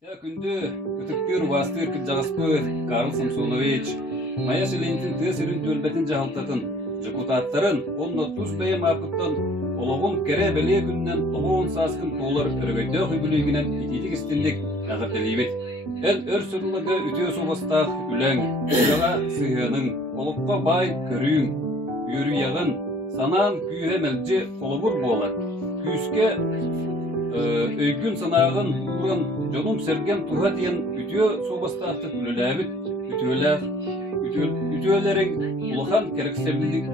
Я күнді үтіктер вастыр кіджағыспы Карл Самсонович. Мая шелентін тез үрін төлбетін жағалтатын жүкутаттарын, онна тұз бәйім апыттан олығын кәрі бәле күннен оғын сасқын толар үргөйді құйбілігінен итетік істіндік әғірделейбет. Әл өр сұрылығы үтіе соғыстақ үләң, ұяға сығының, олыққа бай көрүйін, үйірі яғын, санан күйе мәлже олыбыр болар. Күйіске өйгін санағын ұрын жонум серген туға дейін үтіе соғыстақты үліләбіт, үтіелерің ұлыған керексерділік.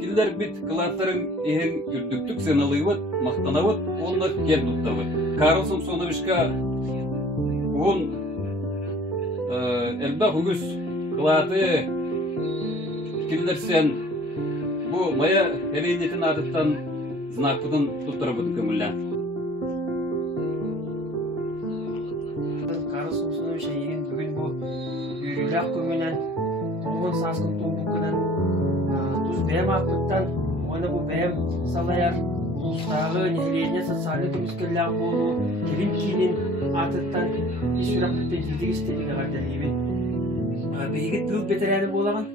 Киллер бит кылаттарын ең үрдіктік сеналыйвыт, мақтанавыт, онны кел тұттавыт. Карл Самсоновичка он әлбә хүгіс кылаты киллерсен бұ мая әлейнетін адыттан знакпыдын тұттырыбыт көмілі. Карл Самсонович әйген бүгін бұ үйріләк көмінен тоғын сасқын тоғықынан тұз бәйім ақпыттан оны бұ бәйім салаяр ұлыстағы нәхелейіне социалы көміскерләқ болу келім кейінен артыттан ешірақпыттан елдік істемені ғардалейбен. Бейгі түк бетерәні болаған,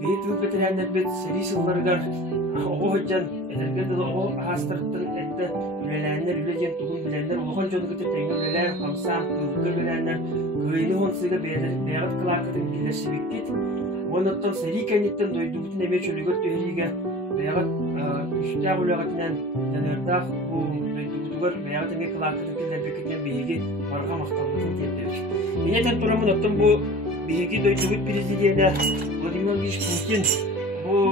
бейгі түк бетерәнер бет сәрі сылларғар оғыджан әдіргерді оғы ағастырыптын әтті үлеләнер үлеген тұғын біләнер оған жоны күтір тәйін үлеләр, қамса, тұғыр біләнер көйіні онсыға бәғыт қыларқытын келерші беккет. Оныттан сәрі кәнеттен дойды бұтын әме чөлігір түйеліге бәғыт үштәғ үләғытінен дәнердақ дойды бұтығыр бәғыт әме қыларқытын келер бекетінен бейге барға мақталығын тендеріш. Менетен тұрамын оттан бұл бейге дойды бұт президенті Владимир Ильич Путин бұл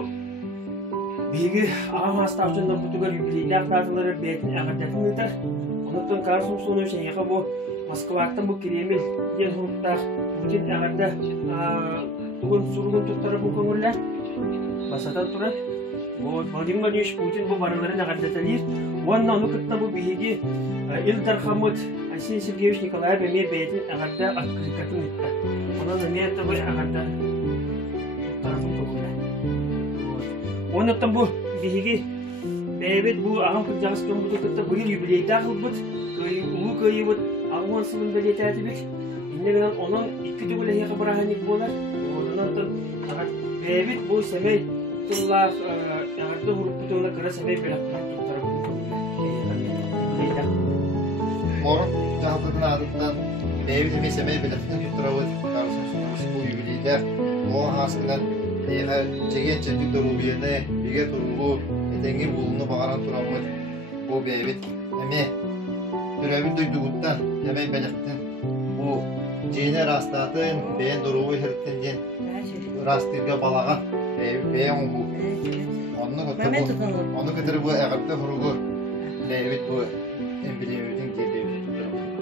бейгі ағам астаушында бұтығыр юбилейді ақпартылары бәйтін әғардатын ұлтар. Оныттан Карл Самсонович әйеға бұл Москваттан бұл Кремль ден ғұрыптақ Путин әғарды тұғын сұрғын тұттары бұл көңірлер басатан тұрар. Владимир Ильич Путин бұл барыларын әғардаталыр. Онна оны күтті бұл бейге Илдар Хамыд Арсений Сергеевич Николаев әме бәйтін әғарды открыкатын ұтты. Онан әметті бұл әғарды тұттарын көңірлер. Оныттан бұл бейге бәйбет бұл ағам күрдағыстан бұты күтті бұл юбилейді ақыл бұт, ұлы көйі бұт, ағуан сылын бәлеті әті бет. Иннегінен оның екі түгілі еқі бірағанек болар. Оныттан бәйбет бұл сәмей тұллақ әғарды ғұрып бұтығына қыра сәмей бәліқтірақ тұттары бұты. Морын жағылтын адыптан бәйбет әме сәмей бәліқтін тұттырауыд Карл Самсонович бұл юбилейді. Оған асқынан жеген чәндік дұрубиені беге тұрулу әтенге болуыны бағаран тұрамыз. Бұл бәйбет әме түрәбін дөйдігіттен әмей бәліқтін бұл жені растатын бәйін дұрубы хірттенден растырға балаған бәйін бұл. Оны көтірі бұл әғіпті ғұрығы бәйбет бұл әмбелемеудің келдеуі тұттырымыз.